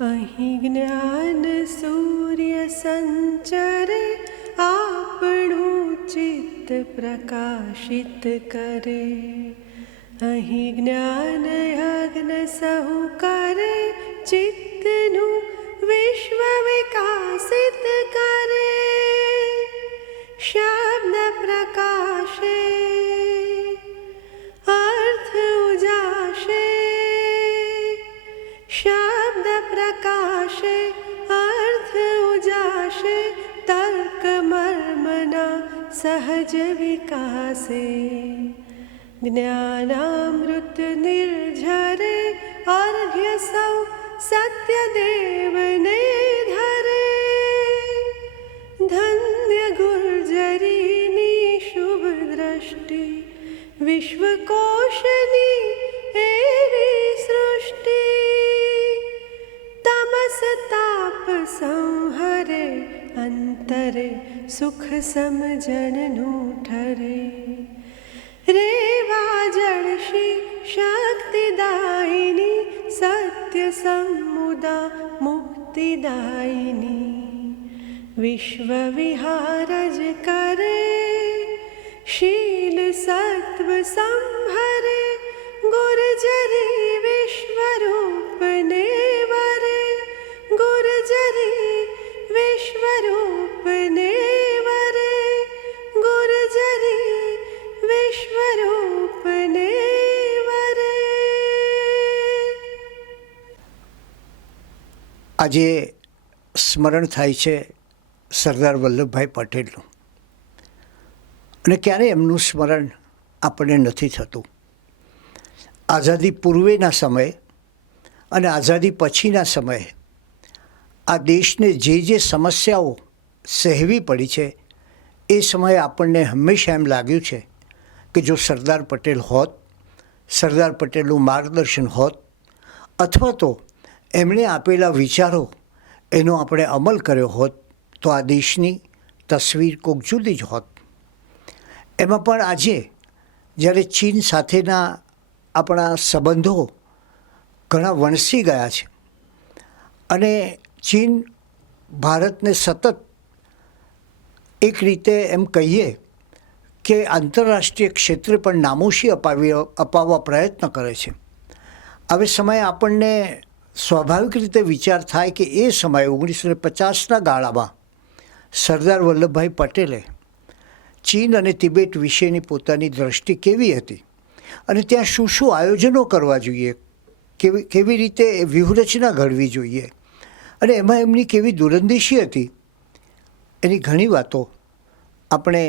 અહીં જ્ઞાન સૂર્ય સંચરે આપણું ચિત્ત પ્રકાશિત કરે. અહીં જ્ઞાન યજ્ઞ સહુ કરે ચિત્તનું વિશ્વ વિકાસિત કરે. શબ્દ પ્રકાશે અર્થ ઉજાશે. શબ્દ પ્રકાશે અર્થ ઉજાશે. તર્ક મર્મના સહજ વિકાસે. જ્ઞાનામૃત નિર્ઝરે અર્ઘ્ય સૌ સત્યદેવને ધરે. ધન્ય ગુર્જરીની શુભ દ્રષ્ટિ વિશ્વકોશની એવી સૃષ્ટિ. તમસ તાપ સંહરે અંતરે સુખ સમજણનું ઠરે. રેવા જળશી શક્તિદાયિની સત્ય સમુદા મુક્તિદાયિની. વિશ્વ વિહાર જ કરે શીલ સત્વ સંભરે. ગુર્જરી વિશ્વરૂપને વરે. ગુર્જરી વિશ્વરૂપને વરે. ગુર્જરી વિશ્વરૂપને વરે. આજે સ્મરણ થાય છે સરદાર વલ્લભભાઈ પટેલનું, અને ક્યારેય એમનું સ્મરણ આપણને નથી થતું. આઝાદી પૂર્વેના સમયે અને આઝાદી પછીના સમયે આ દેશને જે સમસ્યાઓ સહેવી પડી છે એ સમયે આપણને હંમેશા એમ લાગ્યું છે કે જો સરદાર પટેલ હોત, સરદાર પટેલનું માર્ગદર્શન હોત, અથવા તો એમણે આપેલા વિચારો એનો આપણે અમલ કર્યો હોત તો આ દેશની તસવીર કોક જુદી જ હોત. એમાં પણ આજે જ્યારે ચીન સાથેના આપણા સંબંધો ઘણા વણસી ગયા છે અને ચીન ભારતને સતત એક રીતે એમ કહીએ કે આંતરરાષ્ટ્રીય ક્ષેત્રે પણ નામોશી અપાવવા પ્રયત્ન કરે છે. હવે સમયે આપણને સ્વાભાવિક રીતે વિચાર થાય કે એ સમયે 1950ના ગાળામાં સરદાર વલ્લભભાઈ પટેલે ચીન અને તિબેટ વિશેની પોતાની દૃષ્ટિ કેવી હતી અને ત્યાં શું શું આયોજનો કરવા જોઈએ, કેવી રીતે વ્યૂહરચના ઘડવી જોઈએ અને એમાં એમની કેવી દૂરંદેશી હતી, એની ઘણી વાતો આપણે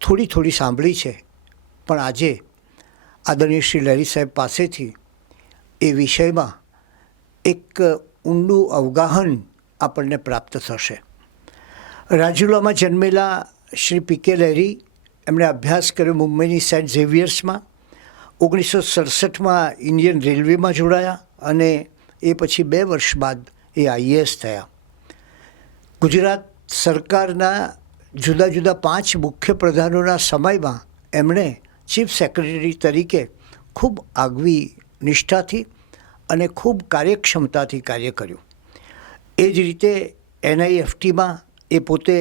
થોડી સાંભળી છે. પણ આજે આદરણીય શ્રી લહેરી સાહેબ પાસેથી એ વિષયમાં એક ઊંડું અવગાહન આપણને પ્રાપ્ત થશે. રાજુલામાં જન્મેલા શ્રી પી કે લહેરી, એમણે અભ્યાસ કર્યો મુંબઈની સેન્ટ ઝેવિયર્સમાં. 1967માં ઇન્ડિયન રેલવેમાં જોડાયા અને એ પછી 2 વર્ષ બાદ એ IAS થયા. ગુજરાત સરકારના જુદા જુદા 5 મુખ્ય પ્રધાનોના સમયમાં એમણે ચીફ સેક્રેટરી તરીકે ખૂબ આગવી નિષ્ઠાથી અને ખૂબ કાર્યક્ષમતાથી કાર્ય કર્યું. એ જ રીતે NIFTમાં એ પોતે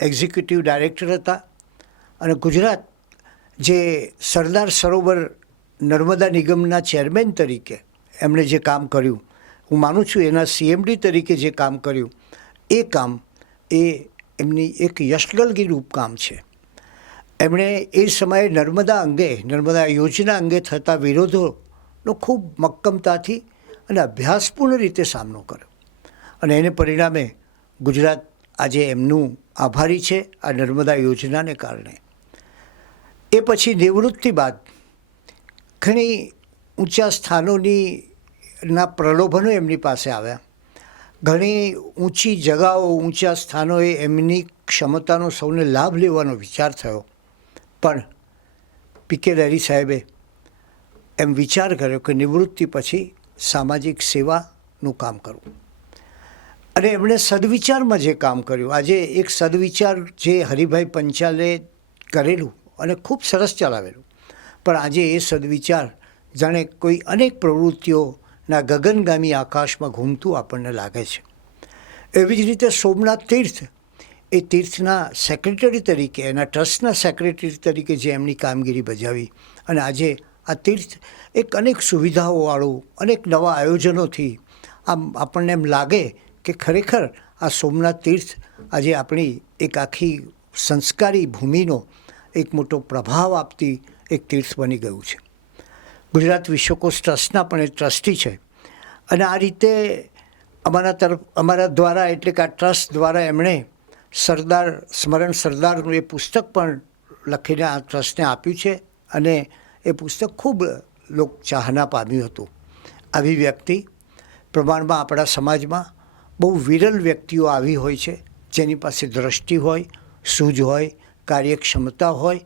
એક્ઝિક્યુટિવ ડાયરેક્ટર હતા અને ગુજરાત જે સરદાર સરોવર નર્મદા નિગમના ચેરમેન તરીકે એમણે જે કામ કર્યું, હું માનું છું એના CMD તરીકે જે કામ કર્યું, એ કામ એ એમની એક યશગલગીરૂપ કામ છે. એમણે એ સમયે નર્મદા યોજના અંગે થતા વિરોધોનો ખૂબ મક્કમતાથી અને અભ્યાસપૂર્ણ રીતે સામનો કર્યો અને એને પરિણામે ગુજરાત આજે એમનું આભારી છે આ નર્મદા યોજનાને કારણે. એ પછી નિવૃત્તિ બાદ ઘણી ઊંચા સ્થાનોના પ્રલોભનો એમની પાસે આવ્યા. ઘણી ઊંચી જગાઓ, ઊંચા સ્થાનોએ એમની ક્ષમતાનો સૌને લાભ લેવાનો વિચાર થયો. પણ પી.કે. લહેરી સાહેબે એમ વિચાર કર્યો કે નિવૃત્તિ પછી સામાજિક સેવાનું કામ કરવું, અને એમણે સદવિચારમાં જે કામ કર્યું, આજે એક સદવિચાર જે હરિભાઈ પંચાલે કરેલું અને ખૂબ સરસ ચલાવેલું, પણ આજે એ સદવિચાર જાણે કોઈ અનેક પ્રવૃત્તિઓના ગગનગામી આકાશમાં ઘૂમતું આપણને લાગે છે. એવી જ રીતે સોમનાથ તીર્થ, એ તીર્થના સેક્રેટરી તરીકે, એના ટ્રસ્ટના સેક્રેટરી તરીકે જે એમની કામગીરી બજાવી, અને આજે આ તીર્થ એક અનેક સુવિધાઓવાળું, અનેક નવા આયોજનોથી આમ આપણને એમ લાગે કે ખરેખર આ સોમનાથ તીર્થ આજે આપણી એક આખી સંસ્કારી ભૂમિનો એક મોટો પ્રભાવ આપતી એક તીર્થ બની ગયું છે. ગુજરાત વિશ્વકોશ ટ્રસ્ટના પણ એ ટ્રસ્ટી છે, અને આ રીતે અમારા દ્વારા, એટલે કે આ ટ્રસ્ટ દ્વારા એમણે સરદાર સ્મરણ સરદારનું એ પુસ્તક પણ લખીને આ ટ્રસ્ટને આપ્યું છે, અને એ પુસ્તક ખૂબ લોકચાહના પામ્યું હતું. આવી વ્યક્તિ પ્રમાણમાં આપણા સમાજમાં બહુ વિરલ વ્યક્તિઓ આવી હોય છે, જેની પાસે દ્રષ્ટિ હોય, સૂઝ હોય, કાર્યક્ષમતા હોય.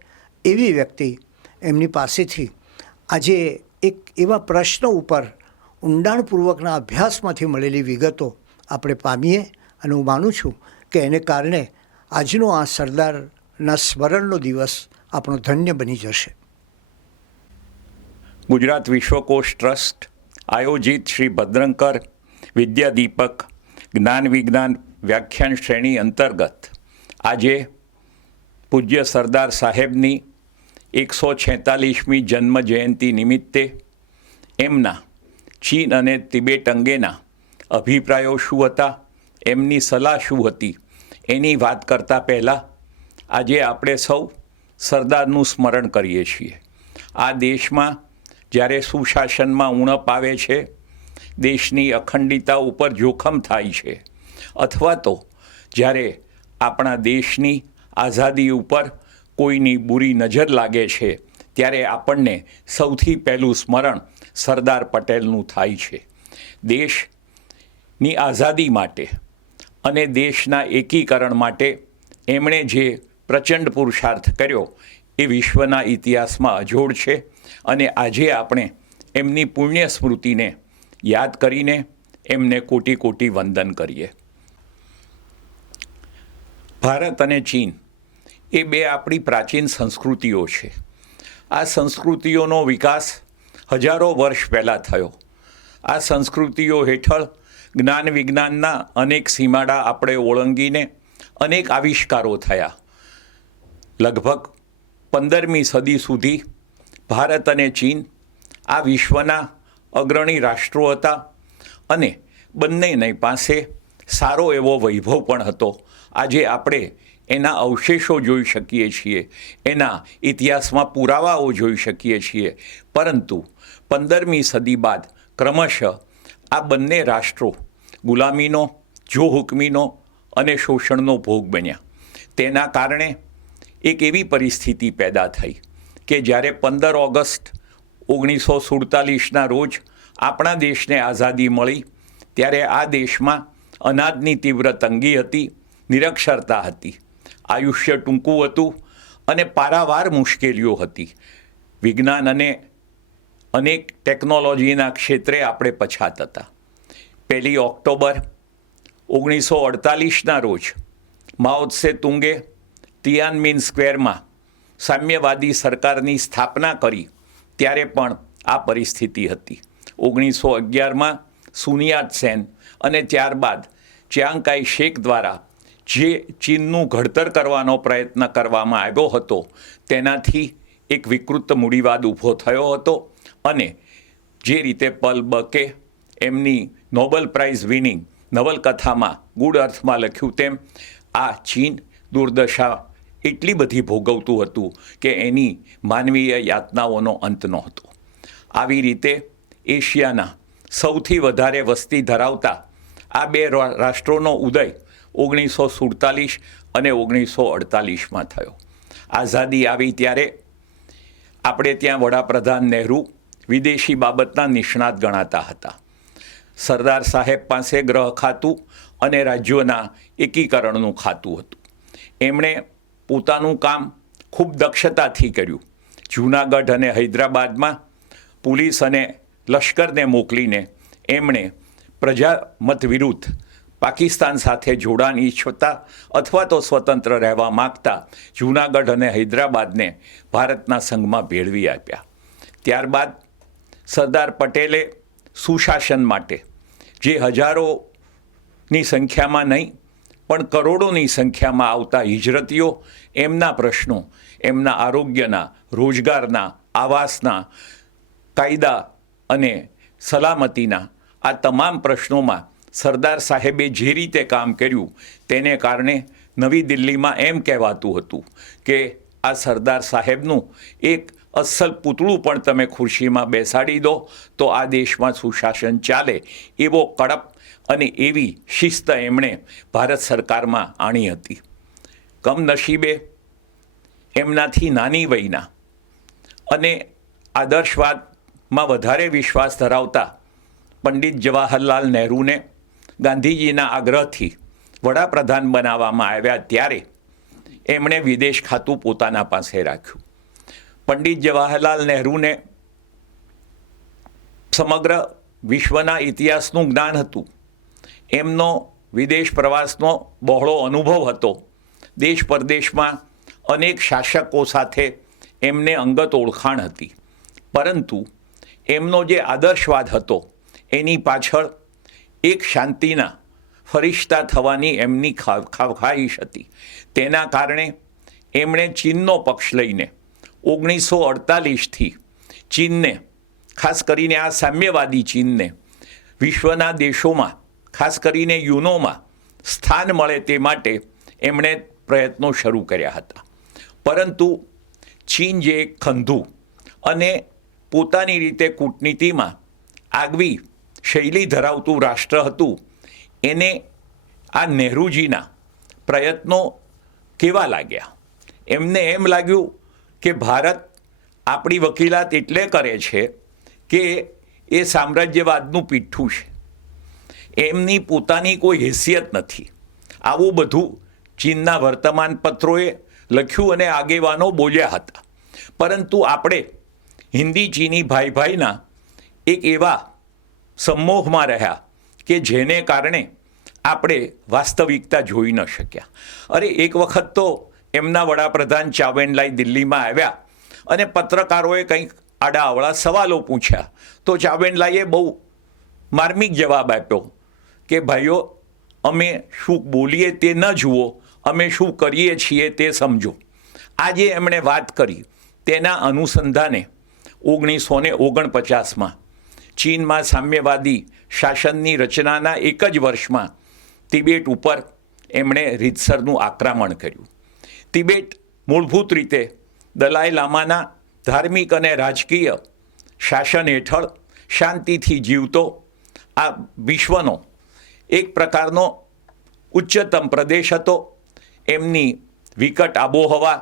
એવી વ્યક્તિ એમની પાસેથી આજે એક એવા પ્રશ્નો ઉપર ઊંડાણપૂર્વકના અભ્યાસમાંથી મળેલી વિગતો આપણે પામીએ, અને હું માનું છું કે એને કારણે આજનો આ સરદારના સ્મરણનો દિવસ આપણો ધન્ય બની જશે. ગુજરાત વિશ્વકોશ ટ્રસ્ટ આયોજિત શ્રી ભદ્રંકર વિદ્યાદીપક જ્ઞાન વિજ્ઞાન વ્યાખ્યાન શ્રેણી અંતર્ગત આજે પૂજ્ય સરદાર સાહેબની 146મી જન્મ જયંતિ નિમિત્તે એમના ચીન અને તિબેટ અંગેના અભિપ્રાયો શું હતા, એમની સલાહ શું હતી, એની વાત કરતાં પહેલાં આજે આપણે સૌ સરદારનું સ્મરણ કરીએ છીએ. આ દેશમાં જ્યારે સુશાસનમાં ઉણપ આવે છે, દેશની અખંડિતતા ઉપર જોખમ થાય છે, અથવા તો જ્યારે આપણા દેશની આઝાદી ઉપર કોઈની બુરી નજર લાગે છે, ત્યારે આપણને સૌથી પહેલું સ્મરણ સરદાર પટેલનું થાય છે. દેશની આઝાદી માટે અને દેશના એકીકરણ માટે એમણે જે પ્રચંડ પુરુષાર્થ કર્યો એ વિશ્વના ઇતિહાસમાં અજોડ છે, અને આજે આપણે એમની પુણ્ય સ્મૃતિને યાદ કરીને એમને કોટી કોટી વંદન કરીએ. ભારત અને ચીન એ બે આપણી પ્રાચીન સંસ્કૃતિઓ છે. આ સંસ્કૃતિઓનો વિકાસ હજારો વર્ષ પહેલાં થયો. આ સંસ્કૃતિઓ હેઠળ જ્ઞાન વિજ્ઞાનના અનેક સીમાડા આપણે ઓળંગીને અનેક આવિષ્કારો થયા. લગભગ 15મી સદી સુધી ભારત અને ચીન આ વિશ્વના અગ્રણી રાષ્ટ્રો હતા, અને બંનેની પાસે સારો એવો વૈભવ પણ હતો. આજે આપણે એના અવશેષો જોઈ શકીએ છીએ, એના ઇતિહાસમાં પુરાવાઓ જોઈ શકીએ છીએ, પરંતુ 15મી સદી બાદ ક્રમશઃ આ બંને રાષ્ટ્રો ગુલામીનો, જોહુકમીનો અને શોષણનો ભોગ બન્યા. તેના કારણે એક એવી પરિસ્થિતિ પેદા થઈ કે જ્યારે 15 ઓગસ્ટ 1947ના રોજ આપણા દેશને આઝાદી મળી, ત્યારે આ દેશમાં અનાજની તીવ્ર તંગી હતી, નિરક્ષરતા હતી, આયુષ્ય ટૂંકું હતું, અને પારાવાર મુશ્કેલીઓ હતી. વિજ્ઞાન અને અનેક ટેકનોલોજીના ક્ષેત્રે આપણે પછાત હતા. 1 ઓક્ટોબર 1948ના રોજ માઓ ત્સે તુંગે તિયાનમિન સ્ક્વેરમાં સામ્યવાદી સરકારની સ્થાપના કરી, ત્યારે પણ આ પરિસ્થિતિ હતી. 1911માં સુનિયાત સેન અને ત્યારબાદ ચિયાંગ કાઈ શેક દ્વારા જે ચીનનું ઘડતર કરવાનો પ્રયત્ન કરવામાં આવ્યો હતો, તેનાથી એક વિકૃત મૂડીવાદ ઊભો થયો હતો, અને જે રીતે પલ બકે એમની નોબેલ પ્રાઇઝ વિનિંગ નવલકથામાં ગૂઢ અર્થમાં લખ્યું તેમ, આ ચીન દુર્દશા એટલી બધી ભોગવતું હતું કે એની માનવીય યાતનાઓનો અંત નહોતો. આવી રીતે એશિયાના સૌથી વધારે વસ્તી ધરાવતા આ બે રાષ્ટ્રોનો ઉદય 1947 અને 1948માં થયો. આઝાદી આવી ત્યારે આપણે ત્યાં વડાપ્રધાન નહેરુ વિદેશી બાબતના નિષ્ણાત ગણાતા હતા. સરદાર સાહેબ પાસે ગૃહ ખાતું અને રાજ્યોના એકીકરણનું ખાતું હતું. એમણે પોતાનું કામ ખૂબ દક્ષતાથી કર્યું. જૂનાગઢ અને હૈદરાબાદમાં પોલીસ અને લશ્કરને મોકલીને એમણે પ્રજામત વિરુદ્ધ પાકિસ્તાન સાથે જોડાણ ઈચ્છતા અથવા તો સ્વતંત્ર રહેવા માગતા જૂનાગઢ અને હૈદરાબાદને ભારતના સંઘમાં ભેળવી આપ્યા. ત્યારબાદ સરદાર પટેલે સુશાસન માટે જે હજારોની સંખ્યામાં નહીં પણ કરોડોની સંખ્યામાં આવતા હિજરતીઓ, એમના પ્રશ્નો, એમના આરોગ્યના, રોજગારના, આવાસના, કાયદા અને સલામતીના આ તમામ પ્રશ્નોમાં સરદાર સાહેબે જે રીતે કામ કર્યું તેને કારણે નવી દિલ્હીમાં એમ કહેવાતું હતું કે આ સરદાર સાહેબનું એક અસલ પૂતળું પણ તમે ખુરશીમાં બેસાડી દો તો આ દેશમાં સુશાસન ચાલે, એવો કડક અને એવી શિસ્ત એમણે ભારત સરકારમાં આણી હતી. કમનસીબે એમનાથી નાની વયના અને આદર્શવાદમાં વધારે વિશ્વાસ ધરાવતા પંડિત જવાહરલાલ નહેરુને ગાંધીજીના આગ્રહથી વડાપ્રધાન બનાવવામાં આવ્યા ત્યારે એમણે વિદેશ ખાતું પોતાના પાસે રાખ્યું. પંડિત જવાહરલાલ નહેરુને સમગ્ર વિશ્વના ઇતિહાસનું જ્ઞાન હતું. એમનો વિદેશ પ્રવાસનો બહોળો અનુભવ હતો. દેશ પરદેશમાં અનેક શાસકો સાથે એમને અંગત ઓળખાણ હતી. પરંતુ એમનો જે આદર્શવાદ હતો એની પાછળ એક શાંતિના ફરિશ્તા થવાની એમની ખ્વાહિશ હતી. તેના કારણે એમણે ચીનનો પક્ષ લઈને 1948થી ચીનને, ખાસ કરીને આ સામ્યવાદી ચીનને વિશ્વના દેશોમાં, ખાસ કરીને યુનોમાં સ્થાન મળે તે માટે એમણે પ્રયત્નો શરૂ કર્યા હતા. પરંતુ ચીન જે એક ખંધુ અને પોતાની રીતે કૂટનીતિમાં આગવી શૈલી ધરાવતું રાષ્ટ્ર હતું, એને આ નહેરુજીના પ્રયત્નો કેવા લાગ્યા. એમને એમ લાગ્યું કે ભારત આપણી વકીલાત એટલે કરે છે કે એ સામ્રાજ્યવાદનું પીઠું છે, એમની પોતાની કોઈ હેસિયત નથી. આવું બધું ચીનના વર્તમાનપત્રોએ લખ્યું અને આગેવાનો બોલ્યા હતા. પરંતુ આપણે હિન્દી ચીની ભાઈ ભાઈના એક એવા સંમોહમાં રહ્યા કે જેને કારણે આપણે વાસ્તવિકતા જોઈ ન શક્યા. અરે એક વખત તો એમના વડાપ્રધાન ચાવેનલાઈ દિલ્હીમાં આવ્યા અને પત્રકારોએ કંઈક આડાઅવળા સવાલો પૂછ્યા તો ચાવેનલાઈએ બહુ માર્મિક જવાબ આપ્યો કે ભાઈઓ, અમે શું બોલીએ તે ન જુઓ, અમે શું કરીએ છીએ તે સમજો. આજે એમણે વાત કરી તેના અનુસંધાને 1949માં ચીનમાં સામ્યવાદી શાસનની રચનાના એક જ વર્ષમાં તિબેટ ઉપર એમણે રીતસરનું આક્રમણ કર્યું. તિબેટ મૂળભૂત રીતે દલાઈ લામાના ધાર્મિક અને રાજકીય શાસન હેઠળ શાંતિથી જીવતો આ વિશ્વનો એક પ્રકારનો ઉચ્ચતમ પ્રદેશ હતો. એમની વિકટ આબોહવા,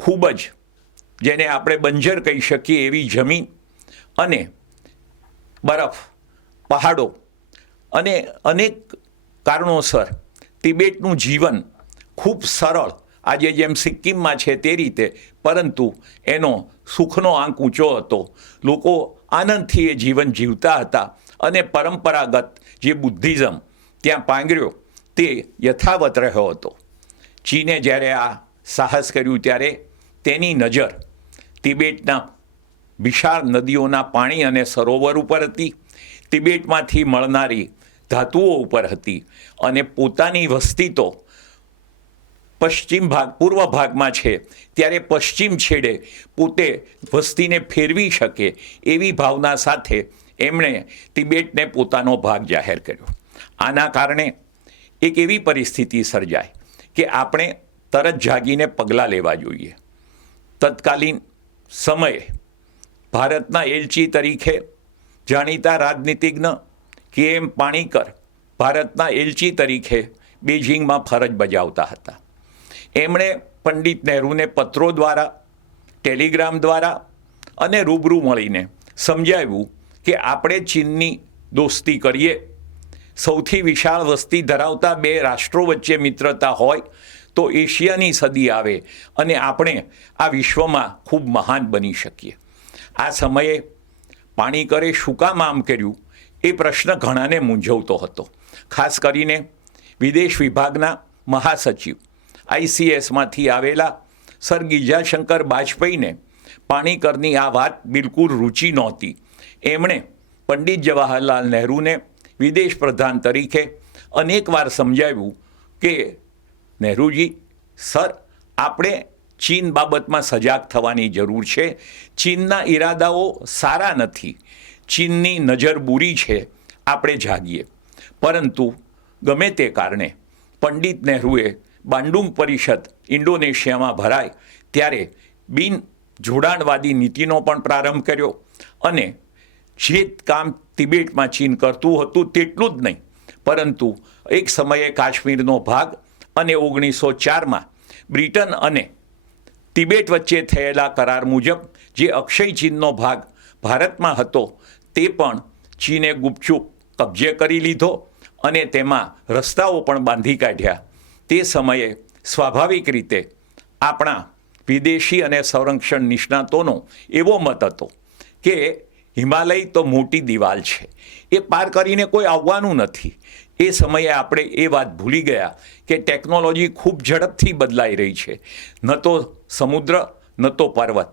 ખૂબ જ જેને આપણે બંજર કહી શકીએ એવી જમીન અને બરફ, પહાડો અને અનેક કારણોસર તિબેટનું જીવન ખૂબ સરળ, આજે જેમ સિક્કિમમાં છે તે રીતે, પરંતુ એનો સુખનો આંક ઊંચો હતો. લોકો આનંદથી એ જીવન જીવતા હતા અને પરંપરાગત જે બુદ્ધિઝમ ત્યાં પાંગર્યો તે યથાવત રહ્યો હતો. ચીને જ્યારે આ સાહસ કર્યું ત્યારે તેની નજર તિબેટના વિશાળ નદીઓના પાણી અને સરોવર ઉપર હતી, તિબેટમાંથી મળનારી ધાતુઓ ઉપર હતી અને પોતાની વસ્તી તો પૂર્વ ભાગમાં છે ત્યારે પશ્ચિમ છેડે પોતે વસ્તીને ફેરવી શકે એવી ભાવના સાથે એમણે તિબેટને પોતાનો ભાગ જાહેર કર્યો. આના કારણે એક એવી પરિસ્થિતિ સર્જાય કે આપણે તરત જાગીને પગલાં લેવા જોઈએ. તત્કાલીન સમયે ભારતના એલચી તરીકે જાણીતા રાજનીતિજ્ઞ કે.એમ. પાણીકર ભારતના એલચી તરીકે બેઇજિંગમાં ફરજ બજાવતા હતા. એમણે પંડિત નહેરુને પત્રો દ્વારા, ટેલિગ્રામ દ્વારા અને રૂબરૂ મળીને સમજાવ્યું કે આપણે ચીનની દોસ્તી કરીએ, સૌથી વિશાળ વસ્તી ધરાવતા બે રાષ્ટ્રો વચ્ચે મિત્રતા હોય તો એશિયાની સદી આવે અને આપણે આ વિશ્વમાં ખૂબ મહાન બની શકીએ. આ સમયે પાણીકરે શું કામ આમ કર્યું એ પ્રશ્ન ઘણાને મૂંઝવતો હતો. ખાસ કરીને વિદેશ વિભાગના મહાસચિવ ICSમાંથી આવેલા સર ગિરજાશંકર બાજપેયીને પાણીકરની આ વાત બિલકુલ રૂચિ નહોતી. એમણે પંડિત જવાહરલાલ નહેરુને વિદેશ પ્રધાન તરીકે અનેકવાર સમજાવ્યું કે નહેરુજી, સર, આપણે ચીન બાબતમાં સજાગ થવાની જરૂર છે. ચીનના ઈરાદાઓ સારા નથી, ચીનની નજર બુરી છે, આપણે જાગીએ. પરંતુ ગમે તે કારણે પંડિત નહેરુએ બાન્ડુંગ પરિષદ ઇન્ડોનેશિયામાં ભરાય ત્યારે બિન જોડાણવાદી નીતિનો પણ પ્રારંભ કર્યો અને જે કામ તિબેટમાં ચીન કરતું હતું તેટલું જ નહીં, પરંતુ એક સમયે કાશ્મીરનો ભાગ અને 1904માં બ્રિટન અને તિબેટ વચ્ચે થયેલા કરાર મુજબ જે અક્ષય ચીનનો ભાગ ભારતમાં હતો તે પણ ચીને ગુપચુપ કબજે કરી લીધો અને તેમાં રસ્તાઓ પણ બાંધી કાઢ્યા. તે સમયે સ્વાભાવિક રીતે આપણા વિદેશી અને સંરક્ષણ નિષ્ણાતોનો એવો મત હતો કે હિમાલય તો મોટી દિવાલ છે, એ પાર કરીને કોઈ આવવાનું નથી. એ સમયે આપણે એ વાત ભૂલી ગયા કે ટેકનોલોજી ખૂબ ઝડપથી બદલાઈ રહી છે. ન તો સમુદ્ર ન તો પર્વત.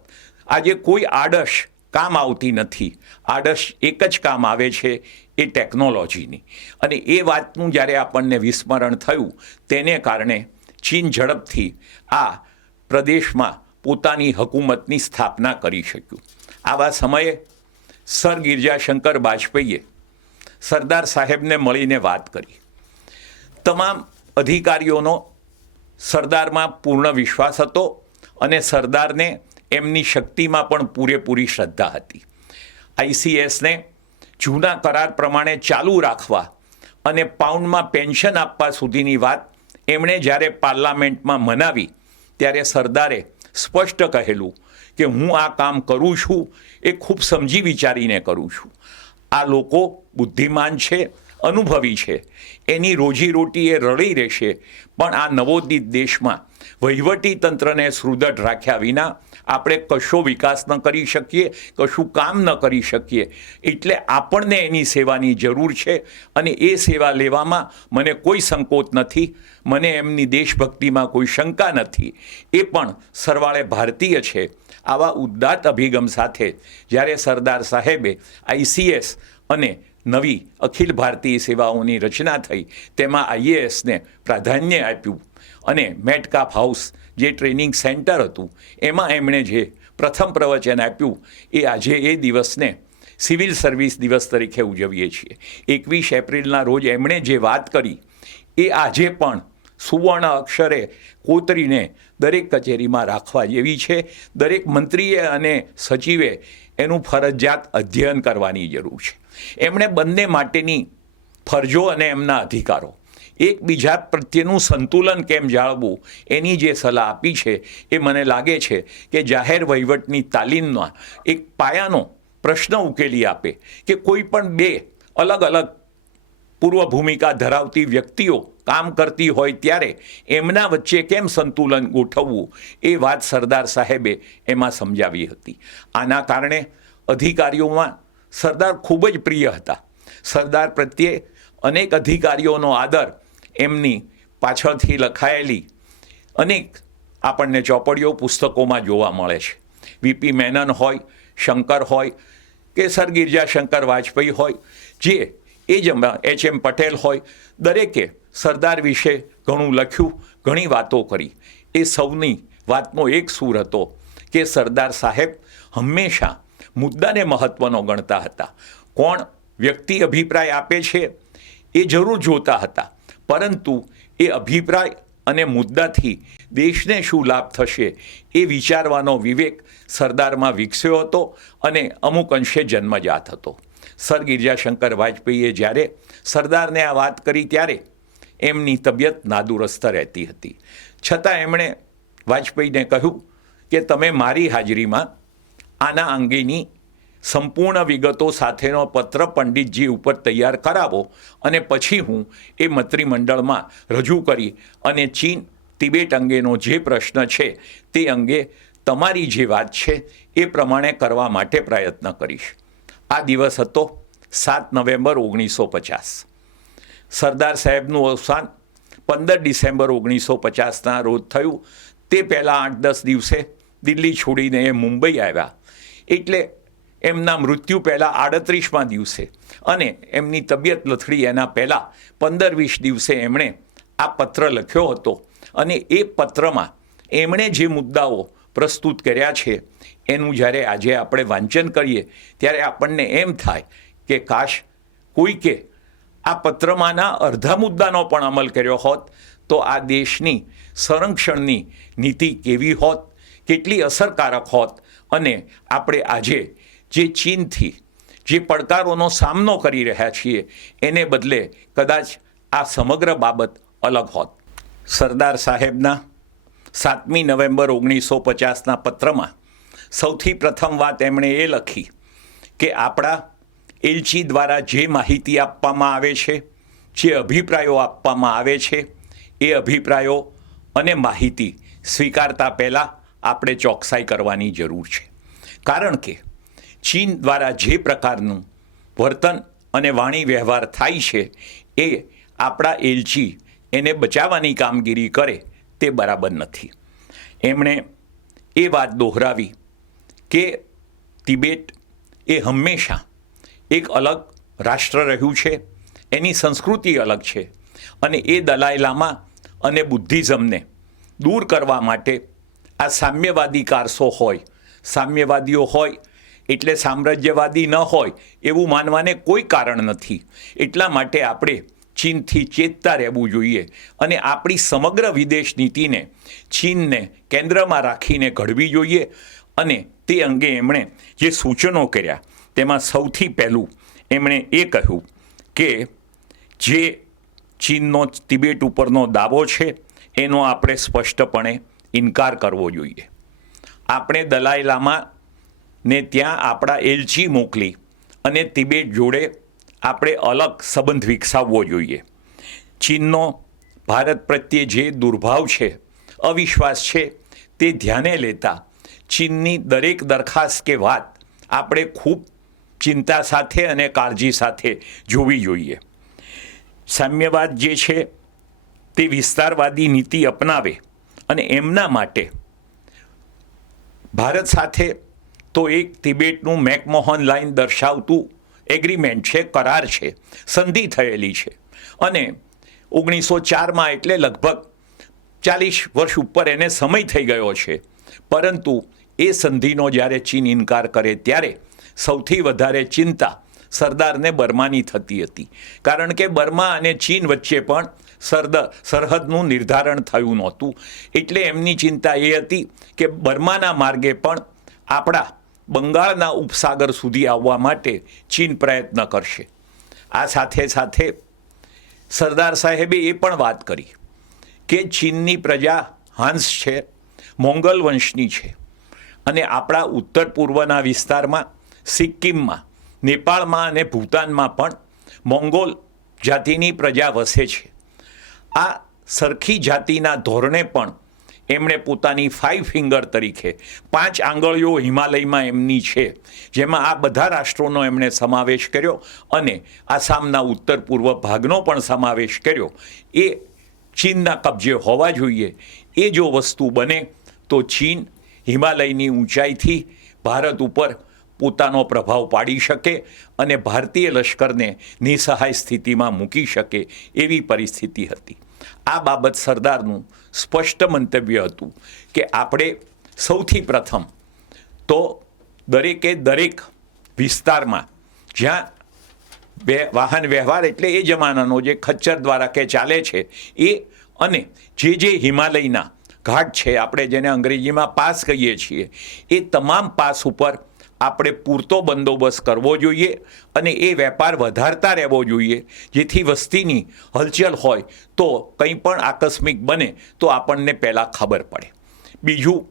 આજે કોઈ આડશ કામ આવતી નથી. આડશ એક જ કામ આવે છે, એ ટેકનોલોજીની. અને એ વાતનું જ્યારે આપણને વિસ્મરણ થયું તેને કારણે ચીન ઝડપથી આ પ્રદેશમાં પોતાની હકુમતની સ્થાપના કરી શક્યું. આવા સમયે સર ગિરજાશંકર બાજપેયીએ સરદાર સાહેબને મળીને વાત કરી. તમામ અધિકારીઓનો સરદારમાં પૂર્ણ વિશ્વાસ હતો અને સરદારને એમની શક્તિમાં પણ પૂરેપૂરી શ્રદ્ધા હતી. ICSને જૂના કરાર પ્રમાણે ચાલુ રાખવા અને પાઉન્ડમાં પેન્શન આપવા સુધીની વાત એમણે જ્યારે પાર્લામેન્ટમાં મનાવી ત્યારે સરદારે સ્પષ્ટ કહેલું કે હું આ કામ કરું છું એ ખૂબ સમજી વિચારીને કરું છું. આ લોકો બુદ્ધિમાન છે, અનુભવી છે, એની રોજીરોટી એ રળી રહેશે, પણ આ નવોદિત દેશમાં વહીવટી તંત્રને સુદૃઢ રાખ્યા વિના આપણે કશો વિકાસ ન કરી શકીએ, કશું કામ ન કરી શકીએ. એટલે આપણને એની સેવાની જરૂર છે અને એ સેવા લેવામાં મને કોઈ સંકોચ નથી, મને એમની દેશભક્તિમાં કોઈ શંકા નથી. એ પણ સરવાળે ભારતીય છે. આવા ઉદાત્ત અભિગમ સાથે જ્યારે સરદાર સાહેબે ICS અને નવી અખિલ ભારતીય સેવાઓની રચના થઈ તેમાં IASને પ્રાધાન્ય આપ્યું અને મેટકાફ હાઉસ જે ટ્રેનિંગ સેન્ટર હતું એમાં એમણે જે પ્રથમ પ્રવચન આપ્યું એ આજે એ દિવસને સિવિલ સર્વિસ દિવસ તરીકે ઉજવીએ છીએ. 21 એપ્રિલના રોજ એમણે જે વાત કરી એ આજે પણ સુવર્ણ અક્ષરે કોતરીને દરેક કચેરીમાં રાખવા જેવી છે. દરેક મંત્રીએ અને સચિવે એનું ફરજિયાત અધ્યયન કરવાની જરૂર છે. એમણે બંને માટેની ફરજો અને એમના અધિકારો, એકબીજા પ્રત્યેનું સંતુલન કેમ જાળવવું એની જે સલાહ આપી છે એ મને લાગે છે કે જાહેર વહીવટની તાલીમમાં એક પાયાનો પ્રશ્ન ઉકેલી આપે કે કોઈ પણ બે અલગ અલગ પૂર્વ ભૂમિકા ધરાવતી વ્યક્તિઓ કામ કરતી હોય ત્યારે એમના વચ્ચે કેમ સંતુલન ગોઠવવું એ વાત સરદાર સાહેબે એમાં સમજાવી હતી. આના કારણે અધિકારીઓમાં સરદાર ખૂબ જ પ્રિય હતા. સરદાર પ્રત્યે અનેક અધિકારીઓનો આદર એમની પાછળથી લખાયેલી અનેક આપણને ચોપડીઓ પુસ્તકોમાં જોવા મળે છે. VP મેનન હોય, શંકર હોય કે સર ગિરજાશંકર વાજપેયી હોય, જે એ જ HM પટેલ હોય, દરેકે સરદાર વિશે ઘણું લખ્યું, ઘણી વાતો કરી. એ સૌની વાતનો એક સૂર હતો કે સરદાર સાહેબ હંમેશા મુદ્દાને મહત્ત્વનો ગણતા હતા. કોણ વ્યક્તિ અભિપ્રાય આપે છે એ જરૂર જોતા હતા, પરંતુ એ અભિપ્રાય અને મુદ્દાથી દેશને શું લાભ થશે એ વિચારવાનો વિવેક સરદારમાં વિકસ્યો હતો અને અમુક અંશે જન્મજાત હતો. સર ગિરજાશંકર વાજપેયીએ જ્યારે સરદારને આ વાત કરી ત્યારે એમની તબિયત નાદુરસ્ત રહેતી હતી. છતાં એમણે વાજપેયીને કહ્યું કે તમે મારી હાજરીમાં આના અંગેની સંપૂર્ણ વિગતો સાથેનો પત્ર પંડિતજી ઉપર તૈયાર કરાવો અને પછી હું એ મંત્રીમંડળમાં રજૂ કરી અને ચીન તિબેટ અંગેનો જે પ્રશ્ન છે તે અંગે તમારી જે વાત છે એ પ્રમાણે કરવા માટે પ્રયત્ન કરીશ. આ દિવસ હતો 7 નવેમ્બર 1950. સરદાર સાહેબનું અવસાન 15 ડિસેમ્બર 1950ના રોજ થયું. તે પહેલાં 8-10 દિવસે દિલ્હી છોડીને એ મુંબઈ આવ્યા. એટલે એમના મૃત્યુ પહેલાં 38મા દિવસે અને એમની તબિયત લથડી એના પહેલાં 15-20 દિવસે એમણે આ પત્ર લખ્યો હતો. અને એ પત્રમાં એમણે જે મુદ્દાઓ પ્રસ્તુત કર્યા છે એનું જ્યારે આજે આપણે વાંચન કરીએ ત્યારે આપણને એમ થાય કે કાશ કોઈકે આ પત્રમાંના અડધા મુદ્દાનો પણ અમલ કર્યો હોત તો આ દેશની સંરક્ષણની નીતિ કેવી હોત, કેટલી અસરકારક હોત, અને આપણે આજે જે ચીનથી જે પડકારોનો સામનો કરી રહ્યા છીએ એને બદલે કદાચ આ સમગ્ર બાબત અલગ હોત. સરદાર સાહેબના 7મી નવેમ્બર 1950ના પત્રમાં સૌથી પ્રથમ વાત એમણે એ લખી કે આપણા એલચી દ્વારા જે માહિતી આપવામાં આવે છે, જે અભિપ્રાયો આપવામાં આવે છે, એ અભિપ્રાયો અને માહિતી સ્વીકારતા પહેલાં આપણે ચોકસાઈ કરવાની જરૂર છે. કારણ કે ચીન દ્વારા જે પ્રકારનું વર્તન અને વાણી વ્યવહાર થાય છે એ આપણા એલચી એને બચાવવાની કામગીરી કરે તે બરાબર નથી. એમણે એ વાત દોહરાવી કે તિબેટ એ હંમેશા એક અલગ રાષ્ટ્ર રહ્યું છે, એની સંસ્કૃતિ અલગ છે, અને એ દલાઈ લામા અને બુદ્ધિઝમને દૂર કરવા માટે આ સામ્યવાદી કારસો હોય, સામ્યવાદીઓ હોય એટલે સામ્રાજ્યવાદી ન હોય એવું માનવાને કોઈ કારણ નથી. એટલા માટે આપણે ચીનથી ચેતતા રહેવું જોઈએ અને આપણી સમગ્ર વિદેશ નીતિને ચીનને કેન્દ્રમાં રાખીને ઘડવી જોઈએ. અને તે અંગે એમણે જે સૂચનો કર્યા તેમાં સૌથી પહેલું એમણે એ કહ્યું કે જે ચીનનો તિબેટ ઉપરનો દાવો છે એનો આપણે સ્પષ્ટપણે ઇનકાર કરવો જોઈએ. આપણે દલાઈ લામાને ત્યાં આપણા એલચી મોકલી અને તિબેટ જોડે આપણે અલગ સંબંધ વિકસાવવો જોઈએ. ચીનનો ભારત પ્રત્યે જે દુર્ભાવ છે, અવિશ્વાસ છે, તે ધ્યાને લેતા ચીનની દરેક દરખાસ્ત કે વાત આપણે ખૂબ ચિંતા સાથે અને કાળજી સાથે જોવી જોઈએ. સામ્યવાદ જે છે તે વિસ્તારવાદી નીતિ અપનાવે અને એમના માટે ભારત સાથે તો એક તિબેટનું મેકમોહન લાઇન દર્શાવતું એગ્રીમેન્ટ છે, કરાર છે, સંધિ થયેલી છે. અને 1904માં એટલે લગભગ 40 વર્ષ ઉપર એને સમય થઈ ગયો છે. પરંતુ એ સંધિનો જ્યારે ચીન ઇનકાર કરે ત્યારે સૌથી વધારે ચિંતા સરદારને બર્માની થતી હતી. કારણ કે બર્મા અને ચીન વચ્ચે પણ સરહદનું નિર્ધારણ થયું નહોતું. એટલે એમની ચિંતા એ હતી કે બર્માના માર્ગે પણ આપણા બંગાળના ઉપસાગર સુધી આવવા માટે ચીન પ્રયત્ન કરશે. આ સાથે સાથે સરદાર સાહેબે એ પણ વાત કરી કે ચીનની પ્રજા હાંસ છે, મોંગલ વંશની છે, અને આપણા ઉત્તર પૂર્વના વિસ્તારમાં સિક્કિમમાં, નેપાળમાં અને ભૂતાનમાં પણ મોંગોલ જાતિની પ્રજા વસે છે. આ સરખી જાતિના ધોરણે પણ એમણે પોતાની 5 ફિંગર તરીકે 5 આંગળીઓ હિમાલયમાં એમની છે, જેમાં આ બધા રાષ્ટ્રોનો એમણે સમાવેશ કર્યો અને આસામના ઉત્તર પૂર્વ ભાગનો પણ સમાવેશ કર્યો. એ ચીનના કબજે હોવા જોઈએ. એ જો વસ્તુ બને તો ચીન હિમાલયની ઊંચાઈથી ભારત ઉપર પોતાનો પ્રભાવ પાડી શકે અને ભારતીય લશ્કરને નિસહાય સ્થિતિમાં મૂકી શકે એવી પરિસ્થિતિ હતી. આ બાબત સરદારનું સ્પષ્ટ મંતવ્ય હતું કે આપણે સૌથી પ્રથમ તો દરેક વિસ્તારમાં જ્યાં વાહન વ્યવહાર એટલે એ જમાનાનો જે ખચ્ચર દ્વારા કે ચાલે છે એ, અને જે હિમાલયના ઘાટ છે, આપણે જેને અંગ્રેજીમાં પાસ કહીએ છીએ, એ તમામ પાસ ઉપર આપણે પૂરતો બંદોબસ્ત કરવો જોઈએ અને એ વેપાર વધારતા રહેવો જોઈએ, જેથી વસ્તીની હલચલ હોય તો કંઈ પણ આકસ્મિક બને તો આપણને પહેલાં ખબર પડે. બીજું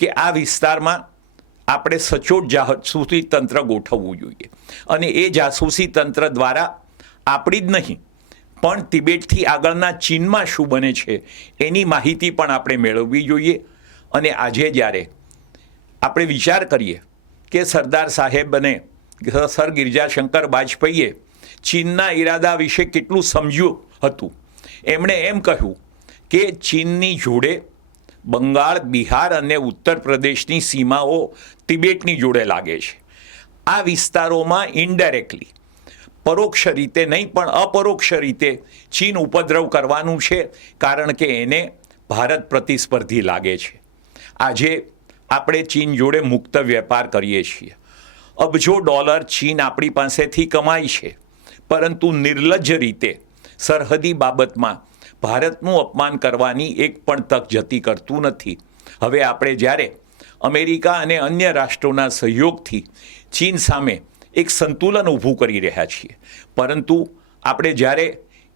કે આ વિસ્તારમાં આપણે સચોટ જાસૂસી તંત્ર ગોઠવવું જોઈએ અને એ જાસૂસી તંત્ર દ્વારા આપણી જ નહીં પણ તિબેટથી આગળના ચીનમાં શું બને છે એની માહિતી પણ આપણે મેળવવી જોઈએ. અને આજે જ્યારે આપણે વિચાર કરીએ કે સરદાર સાહેબ અને સર ગિરજાશંકર વાજપેયીએ ચીનના ઈરાદા વિશે કેટલું સમજ્યું હતું. એમણે એમ કહ્યું કે ચીનની જોડે બંગાળ, બિહાર અને ઉત્તર પ્રદેશની સીમાઓ તિબેટની જોડે લાગે છે. આ વિસ્તારોમાં ઇનડાયરેક્ટલી, પરોક્ષ રીતે નહીં પણ અપરોક્ષ રીતે ચીન ઉપદ્રવ કરવાનું છે, કારણ કે એને ભારત પ્રતિસ્પર્ધી લાગે છે. આજે આપણે ચીન જોડે મુક્ત વેપાર કરીએ છીએ. અબજો ડોલર ચીન આપણી પાસેથી કમાય છે, પરંતુ નિર્લજ્જ રીતે સરહદી બાબતમાં ભારતનું અપમાન કરવાની એક પણ તક જતી કરતું નથી. હવે આપણે જ્યારે અમેરિકા અને અન્ય રાષ્ટ્રોના સહયોગથી ચીન સામે એક સંતુલન ઊભું કરી રહ્યા છીએ, પરંતુ આપણે જ્યારે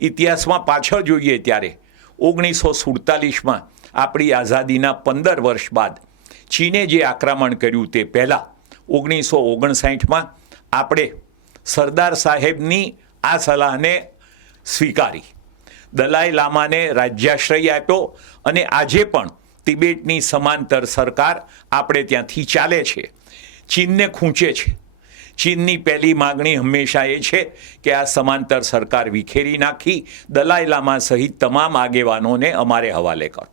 ઇતિહાસમાં પાછળ જોઈએ ત્યારે 1947માં આપણી આઝાદીના 15 વર્ષ બાદ ચીને જે આક્રમણ કર્યું તે પહેલાં 1959માં આપણે સરદાર સાહેબની આ સલાહને સ્વીકારી, દલાઈ લામાને રાજ્યાશ્રય આપ્યો અને આજે પણ તિબેટની સમાંતર સરકાર આપણે ત્યાંથી ચાલે છે, ચીનને ખૂંચે છે. ચીનની પહેલી માગણી હંમેશા એ છે કે આ સમાંતર સરકાર વિખેરી નાખી દલાઈ લામા સહિત તમામ આગેવાનોને અમારે હવાલે કરો.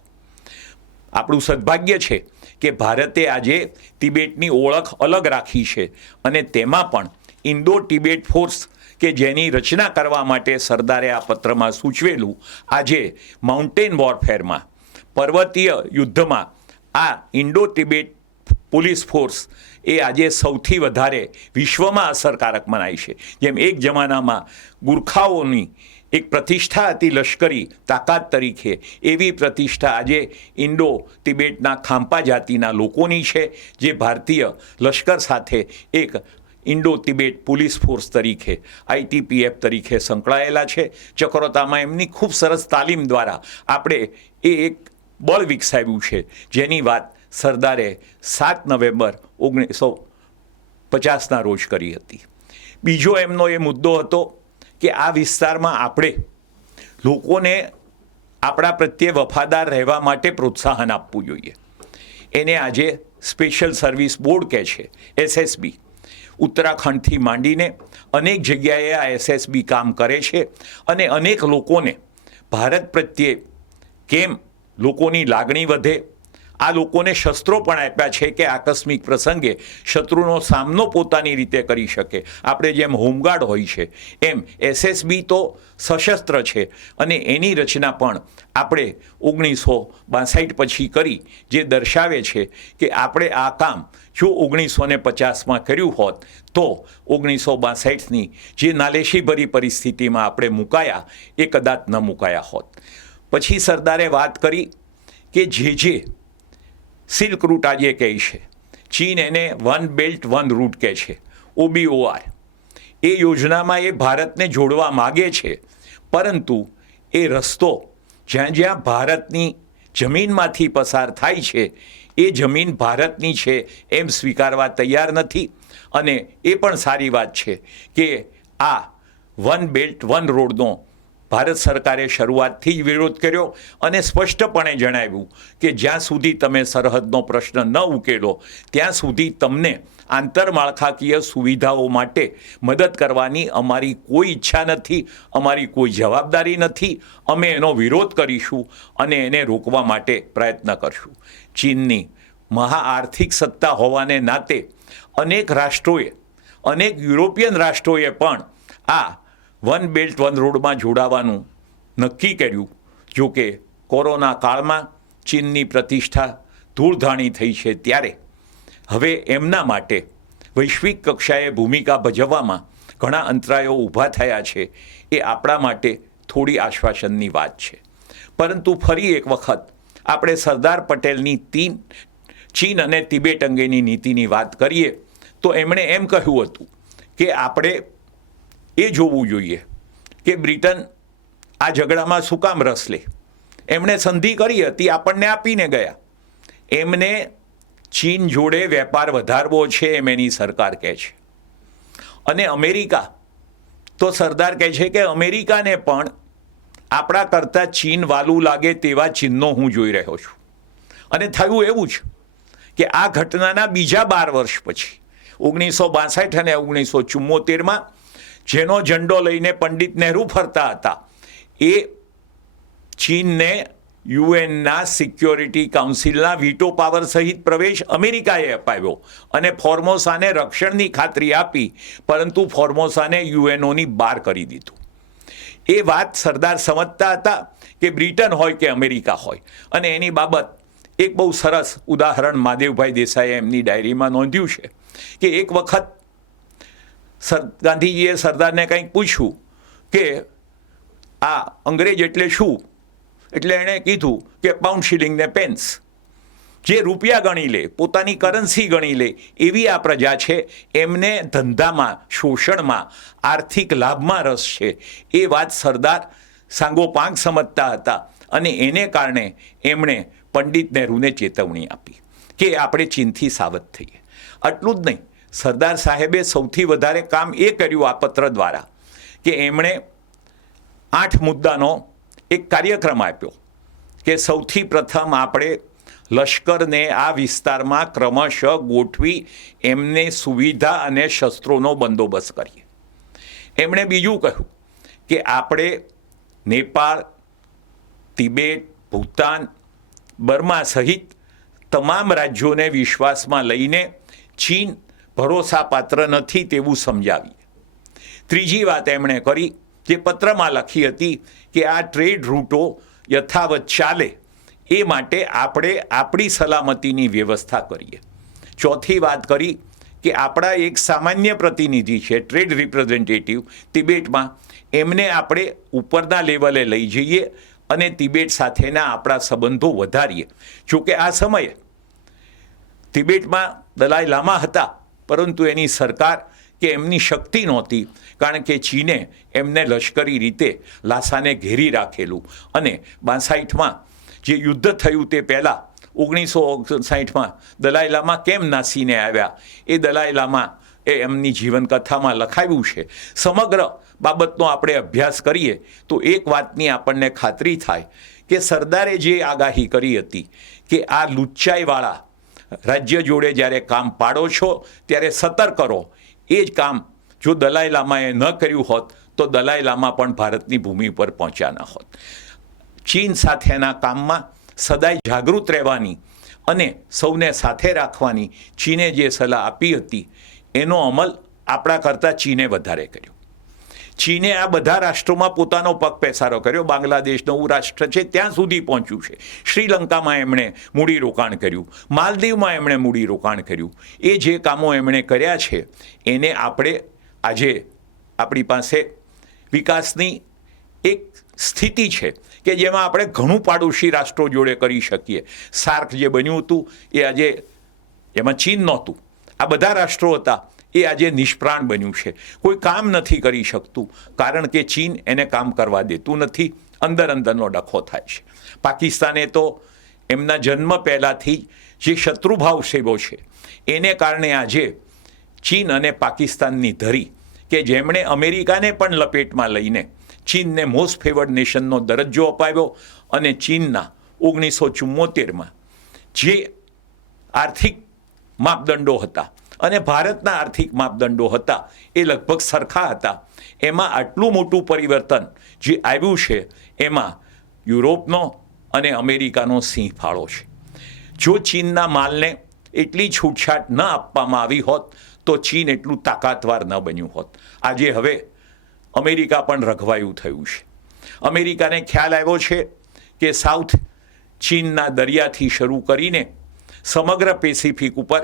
આપણું સદભાગ્ય છે કે ભારતે આજે તિબેટની ઓળખ અલગ રાખી છે અને તેમાં પણ ઇન્ડો તિબેટ ફોર્સ કે જેની રચના કરવા માટે સરદારે આ પત્રમાં સૂચવેલું, આજે માઉન્ટેન વોરફેરમાં, પર્વતીય યુદ્ધમાં આ ઇન્ડો તિબેટ પોલીસ ફોર્સ એ આજે સૌથી વધારે વિશ્વમાં અસરકારક મનાય છે. જેમ એક જમાનામાં ગુરખાઓની એક પ્રતિષ્ઠા હતી લશ્કરી તાકાત તરીકે, એવી પ્રતિષ્ઠા આજે ઇન્ડો તિબેટના ખામ્પા જાતિના લોકોની છે, જે ભારતીય લશ્કર સાથે એક ઇન્ડો તિબેટ પોલીસ ફોર્સ તરીકે, ITPF તરીકે સંકળાયેલા છે. ચક્રોતામાં એમની ખૂબ સરસ તાલીમ દ્વારા આપણે એ એક બળ વિકસાવ્યું છે, જેની વાત સરદારે 7 નવેમ્બર 1950ના રોજ કરી હતી. બીજો એમનો એ મુદ્દો હતો કે આ વિસ્તારમાં આપણે લોકોને આપણા પ્રત્યે વફાદાર રહેવા માટે પ્રોત્સાહન આપવું જોઈએ. એને આજે સ્પેશિયલ સર્વિસ બોર્ડ કહે છે, SSB. ઉત્તરાખંડથી માંડીને અનેક જગ્યાએ આ SSB કામ કરે છે અને અનેક લોકોને ભારત પ્રત્યે કેમ લોકોની લાગણી વધે, આ લોકોને શસ્ત્રો પણ આપ્યા છે કે આકસ્મિક પ્રસંગે શત્રુનો સામનો પોતાની રીતે કરી શકે. આપણે જેમ હોમગાર્ડ હોય છે એમ SSB તો સશસ્ત્ર છે અને એની રચના પણ આપણે 1962 પછી કરી, જે દર્શાવે છે કે આપણે આ કામ જો 1950માં કર્યું હોત તો 1962ની જે નાલેશીભરી પરિસ્થિતિમાં આપણે મુકાયા એ કદાચ ન મુકાયા હોત. પછી સરદારે વાત કરી કે જે સિલ્ક રૂટ આજે કહે છે, ચીન એને વન બેલ્ટ વન રૂટ કહે છે, OBOR. એ યોજનામાં એ ભારતને જોડવા માગે છે, પરંતુ એ રસ્તો જ્યાં જ્યાં ભારતની જમીનમાંથી પસાર થાય છે એ જમીન ભારતની છે એમ સ્વીકારવા તૈયાર નથી. અને એ પણ સારી વાત છે કે આ વન બેલ્ટ વન રોડનો ભારત સરકારે શરૂઆતથી જ વિરોધ કર્યો અને સ્પષ્ટપણે જણાવ્યું કે જ્યાં સુધી તમે સરહદનો પ્રશ્ન ન ઉકેલો ત્યાં સુધી તમને આંતરમાળખાકીય સુવિધાઓ માટે મદદ કરવાની અમારી કોઈ ઈચ્છા નથી, અમારી કોઈ જવાબદારી નથી. અમે એનો વિરોધ કરીશું અને એને રોકવા માટે પ્રયત્ન કરશું. ચીનની મહાઆર્થિક સત્તા હોવાને નાતે અનેક રાષ્ટ્રોએ, અનેક યુરોપિયન રાષ્ટ્રોએ પણ આ વન બેલ્ટ વન રોડમાં જોડાવાનું નક્કી કર્યું. જો કે કોરોના કાળમાં ચીનની પ્રતિષ્ઠા ધૂળધાણી થઈ છે, ત્યારે હવે એમના માટે વૈશ્વિક કક્ષાએ ભૂમિકા ભજવવામાં ઘણા અંતરાયો ઊભા થયા છે. એ આપણા માટે થોડી આશ્વાસનની વાત છે. પરંતુ ફરી એક વખત આપણે સરદાર પટેલની ચીન અને તિબેટ અંગેની નીતિની વાત કરીએ તો એમણે એમ કહ્યું હતું કે આપણે એ જોવું જોઈએ કે બ્રિટન આ ઝઘડામાં શું કામ રસ લે. એમણે સંધિ કરી હતી, આપણને આપીને ગયા. એમને ચીન જોડે વેપાર વધારવો છે એમ એની સરકાર કહે છે. અને અમેરિકા તો સરદાર કહે છે કે અમેરિકાને પણ આપણા કરતાં ચીન વાલું લાગે તેવા ચિહ્નો હું જોઈ રહ્યો છું. અને થયું એવું જ કે આ ઘટનાના બીજા 12 વર્ષ પછી 1962 અને 1974માં જેનો ઝંડો લઈને પંડિત નહેરુ ફરતા હતા એ ચીનને યુએનના સિક્યોરિટી કાઉન્સિલના વીટો પાવર સહિત પ્રવેશ અમેરિકાએ અપાવ્યો અને ફોર્મોસાને રક્ષણની ખાતરી આપી, પરંતુ ફોર્મોસાને યુએનઓની બહાર કરી દીધું. એ વાત સરદાર સમજતા હતા કે બ્રિટન હોય કે અમેરિકા હોય. અને એની બાબત એક બહુ સરસ ઉદાહરણ મહાદેવભાઈ દેસાઈએ એમની ડાયરીમાં નોંધ્યું છે કે એક વખત ગાંધીજીએ સરદારને કંઈક પૂછ્યું કે આ અંગ્રેજ એટલે શું? એટલે એણે કીધું કે પાઉન્ડ, શિલિંગ ને પેન્સ. જે રૂપિયા ગણી લે, પોતાની કરન્સી ગણી લે એવી આ પ્રજા છે. એમને ધંધામાં, શોષણમાં, આર્થિક લાભમાં રસ છે. એ વાત સરદાર સાંગોપાંગ સમજતા હતા અને એને કારણે એમણે પંડિત નહેરુને ચેતવણી આપી કે આપણે ચીનથી સાવધ થઈએ. આટલું જ નહીં, સરદાર સાહેબે સૌથી વધારે કામ એ કર્યું આ પત્ર દ્વારા કે એમણે 8 મુદ્દાનો એક કાર્યક્રમ આપ્યો કે સૌથી પ્રથમ આપણે લશ્કરને આ વિસ્તારમાં ક્રમશઃ ગોઠવી એમને સુવિધા અને શસ્ત્રોનો બંદોબસ્ત કરીએ. એમણે બીજું કહ્યું કે આપણે નેપાળ, તિબેટ, ભૂતાન, બર્મા સહિત તમામ રાજ્યોને વિશ્વાસમાં લઈને ચીન ભરોસાપાત્ર નથી તેવું સમજાવીએ. ત્રીજી વાત એમણે કરી જે પત્રમાં લખી હતી કે આ ટ્રેડ રૂટો યથાવત ચાલે એ માટે આપણે આપણી સલામતીની વ્યવસ્થા કરીએ. ચોથી વાત કરી કે આપણા એક સામાન્ય પ્રતિનિધિ છે, ટ્રેડ રિપ્રેઝેન્ટેટિવ તિબેટમાં, એમને આપણે ઉપરના લેવલે લઈ જઈએ અને તિબેટ સાથેના આપણા સંબંધો વધારીએ. જોકે આ સમયે તિબેટમાં દલાઈ લામા હતા, પરંતુ એની સરકાર કે એમની શક્તિ નહોતી, કારણ કે ચીને એમને લશ્કરી રીતે લાસાને ઘેરી રાખેલું. અને 62માં જે યુદ્ધ થયું તે પહેલાં 1959માં દલાઈ લામા કેમ નાસીને આવ્યા એ દલાઈ લામા એ એમની જીવનકથામાં લખાવ્યું છે. સમગ્ર બાબતનો આપણે અભ્યાસ કરીએ તો એક વાતની આપણને ખાતરી થાય કે સરદારે જે આગાહી કરી હતી કે આ લુચ્ચાઈવાળા રાજ્ય જોડે જ્યારે કામ પાડો છો ત્યારે સતર્ક કરો, એ જ કામ જો દલાઈ લામાએ ન કર્યું હોત તો દલાઈ લામા પણ ભારતની ભૂમિ પર પહોંચ્યા ન હોત. ચીન સાથેના કામમાં સદાય જાગૃત રહેવાની અને સૌને સાથે રાખવાની ચીને જે સલાહ આપી હતી એનો અમલ આપણા કરતાં ચીને વધારે કર્યો. ચીને આ બધા રાષ્ટ્રોમાં પોતાનો પગ પેસારો કર્યો. બાંગ્લાદેશ નવું રાષ્ટ્ર છે ત્યાં સુધી પહોંચ્યું છે. શ્રીલંકામાં એમણે મૂડીરોકાણ કર્યું, માલદીવમાં એમણે મૂડીરોકાણ કર્યું. એ જે કામો એમણે કર્યા છે એને આપણે આજે આપણી પાસે વિકાસની એક સ્થિતિ છે કે જેમાં આપણે ઘણું પાડોશી રાષ્ટ્રો જોડે કરી શકીએ. સાર્ક જે બન્યું હતું એ આજે એમાં ચીન નહોતું, આ બધા રાષ્ટ્રો હતા, એ આજે નિષ્પ્રાણ બન્યું છે. કોઈ કામ નથી કરી શકતું કારણ કે ચીન એને કામ કરવા દેતું નથી. અંદરનો ડખો થાય છે. પાકિસ્તાને તો એમના જન્મ પહેલાંથી જે શત્રુભાવ સેવો છે એને કારણે આજે ચીન અને પાકિસ્તાનની ધરી કે જેમણે અમેરિકાને પણ લપેટમાં લઈને ચીનને મોસ્ટ ફેવર્ડ નેશનનો દરજ્જો અપાવ્યો અને ચીનના 1974માં જે આર્થિક માપદંડો હતા અને ભારતના આર્થિક માપદંડો હતા એ લગભગ સરખા હતા. એમાં આટલું મોટું પરિવર્તન જે આવ્યું છે એમાં યુરોપનો અને અમેરિકાનો સિંહ ફાળો છે. જો ચીનના માલને એટલી છૂટછાટ ન આપવામાં આવી હોત તો ચીન એટલું તાકાતવાર ન બન્યું હોત. આજે હવે અમેરિકા પણ રઘવાયું થયું છે. અમેરિકાને ખ્યાલ આવ્યો છે કે સાઉથ ચીનના દરિયાથી શરૂ કરીને સમગ્ર પેસિફિક ઉપર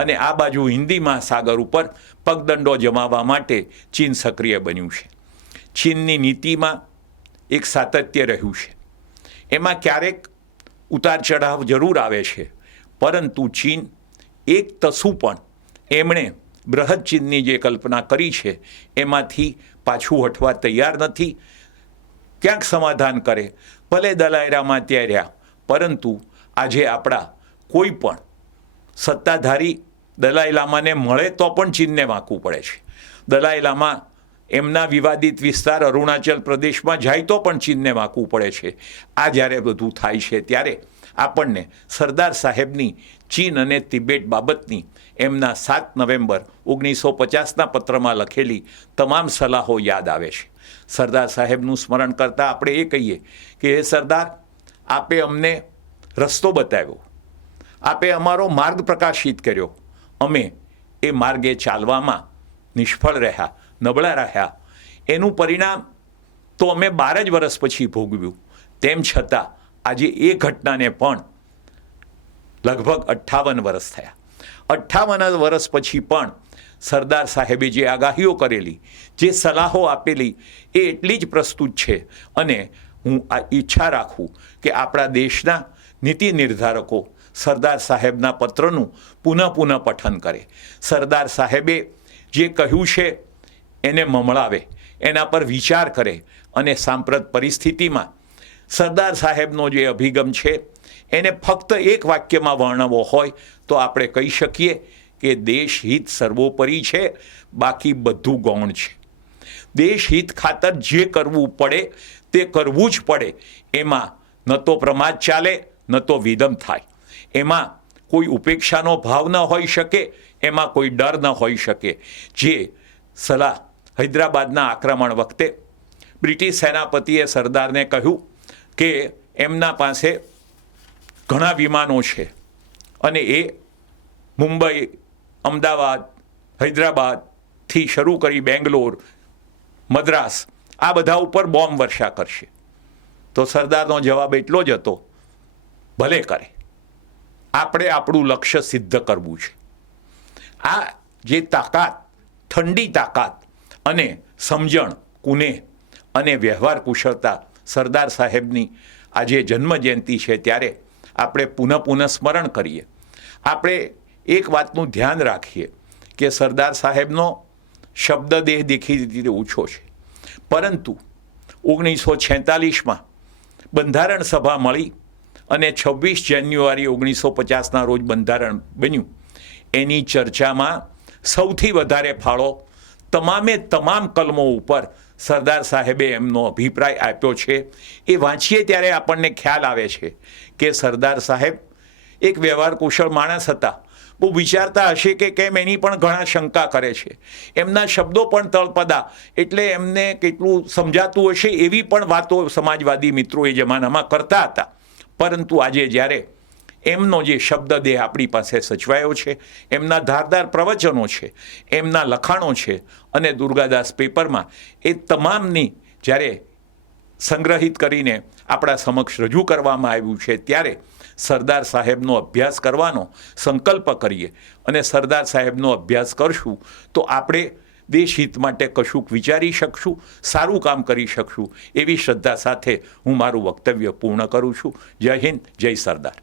અને આ બાજુ હિન્દી મહાસાગર ઉપર પગદંડો જમાવવા માટે ચીન સક્રિય બન્યું છે. ચીનની નીતિમાં એક સાતત્ય રહ્યું છે. એમાં ક્યારેક ઉતાર ચઢાવ જરૂર આવે છે, પરંતુ ચીન એક તસુ પણ એમણે બૃહદ ચીનની જે કલ્પના કરી છે એમાંથી પાછું હટવા તૈયાર નથી. ક્યાંક સમાધાન કરે, ભલે દલાઈરામાં ત્યાં રહ્યા, પરંતુ આજે આપણા કોઈ પણ સત્તાધારી દલાઈ લામાને મળે તો પણ ચીનને વાંકવું પડે છે. દલાઈ લામા એમના વિવાદિત વિસ્તાર અરુણાચલ પ્રદેશમાં જાય તો પણ ચીનને વાંકવું પડે છે. આ જ્યારે બધું થાય છે ત્યારે આપણને સરદાર સાહેબની ચીન અને તિબેટ બાબતની એમના 7 નવેમ્બર 1950ના પત્રમાં લખેલી તમામ સલાહો યાદ આવે છે. સરદાર સાહેબનું સ્મરણ કરતાં આપણે એ કહીએ કે હે સરદાર, આપે અમને રસ્તો બતાવ્યો, આપે અમારો માર્ગ પ્રકાશિત કર્યો, અમે એ માર્ગે ચાલવામાં નિષ્ફળ રહ્યા, નબળા રહ્યા. એનું પરિણામ તો અમે 12 જ વર્ષ પછી ભોગવ્યું. તેમ છતાં આજે એ ઘટનાને પણ લગભગ 58 વર્ષ થયા. 58 વર્ષ પછી પણ સરદાર સાહેબે જે આગાહીઓ કરેલી, જે સલાહો આપેલી, એ એટલી જ પ્રસ્તુત છે. અને હું આ ઈચ્છા રાખું કે આપણા દેશના નીતિ નિર્ધારકો સરદાર સાહેબના પત્રનું પુનઃ પઠન કરે. સરદાર સાહેબે જે કહ્યું છે એને મમળાવે, એના પર વિચાર કરે અને સાંપ્રત પરિસ્થિતિમાં સરદાર સાહેબનો જે અભિગમ છે એને ફક્ત એક વાક્યમાં વર્ણવવો હોય તો આપણે કહી શકીએ કે દેશ હિત સર્વોપરી છે, બાકી બધું ગૌણ છે. દેશ હિત ખાતર જે કરવું પડે તે કરવું જ પડે. એમાં ન તો પ્રમાદ ચાલે, ન તો વિદમ થાય. એમાં કોઈ ઉપેક્ષાનો ભાવ ન હોઈ શકે, એમાં કોઈ ડર ન હોઈ શકે. જે સલાહ હૈદરાબાદના આક્રમણ વખતે બ્રિટિશ સેનાપતિએ સરદારને કહ્યું કે એમના પાસે ઘણા વિમાનો છે અને એ મુંબઈ, અમદાવાદ, હૈદરાબાદથી શરૂ કરી બેંગ્લોર, મદ્રાસ, આ બધા ઉપર બોમ્બ વર્ષા કરશે. તો સરદારનો જવાબ એટલો જ હતો, ભલે કરે, આપણે આપણું લક્ષ્ય સિદ્ધ કરવું છે. આ જે તાકાત, ઠંડી તાકાત અને સમજણ, કુનેહ અને વ્યવહાર કુશળતા સરદાર સાહેબની આજે જન્મજયંતિ છે ત્યારે આપણે પુનઃ સ્મરણ કરીએ. આપણે એક વાતનું ધ્યાન રાખીએ કે સરદાર સાહેબનો શબ્દદેહ દેખીતી રીતે ઓછો છે, પરંતુ 1946માં બંધારણ સભા મળી અને 26 જાન્યુઆરી 1950ના રોજ બંધારણ બન્યું. એની ચર્ચામાં સૌથી વધારે ફાળો તમામ કલમો ઉપર સરદાર સાહેબે એમનો અભિપ્રાય આપ્યો છે. એ વાંચીએ ત્યારે આપણને ખ્યાલ આવે છે કે સરદાર સાહેબ એક વ્યવહાર કુશળ માણસ હતા. બહુ વિચારતા હશે કે કેમ, એની પણ ઘણા શંકા કરે છે. એમના શબ્દો પણ તળપદા, એટલે એમને કેટલું સમજાતું હશે એવી પણ વાતો સમાજવાદી મિત્રો એ જમાનામાં કરતા હતા. પરંતુ આજે જ્યારે એમનો જે શબ્દદેહ આપણી પાસે સચવાયો છે, એમના ધારદાર પ્રવચનો છે, એમના લખાણો છે અને દુર્ગાદાસ પેપરમાં એ તમામની જ્યારે સંગ્રહિત કરીને આપણા સમક્ષ રજૂ કરવામાં આવ્યું છે ત્યારે સરદાર સાહેબનો અભ્યાસ કરવાનો સંકલ્પ કરીએ. અને સરદાર સાહેબનો અભ્યાસ કરશું તો આપણે દેશ હિત માટે કશુંક વિચારી શકશું, સારું કામ કરી શકશું. એવી શ્રદ્ધા સાથે હું મારું વક્તવ્ય પૂર્ણ કરું છું. જય હિન્દ, જય સરદાર.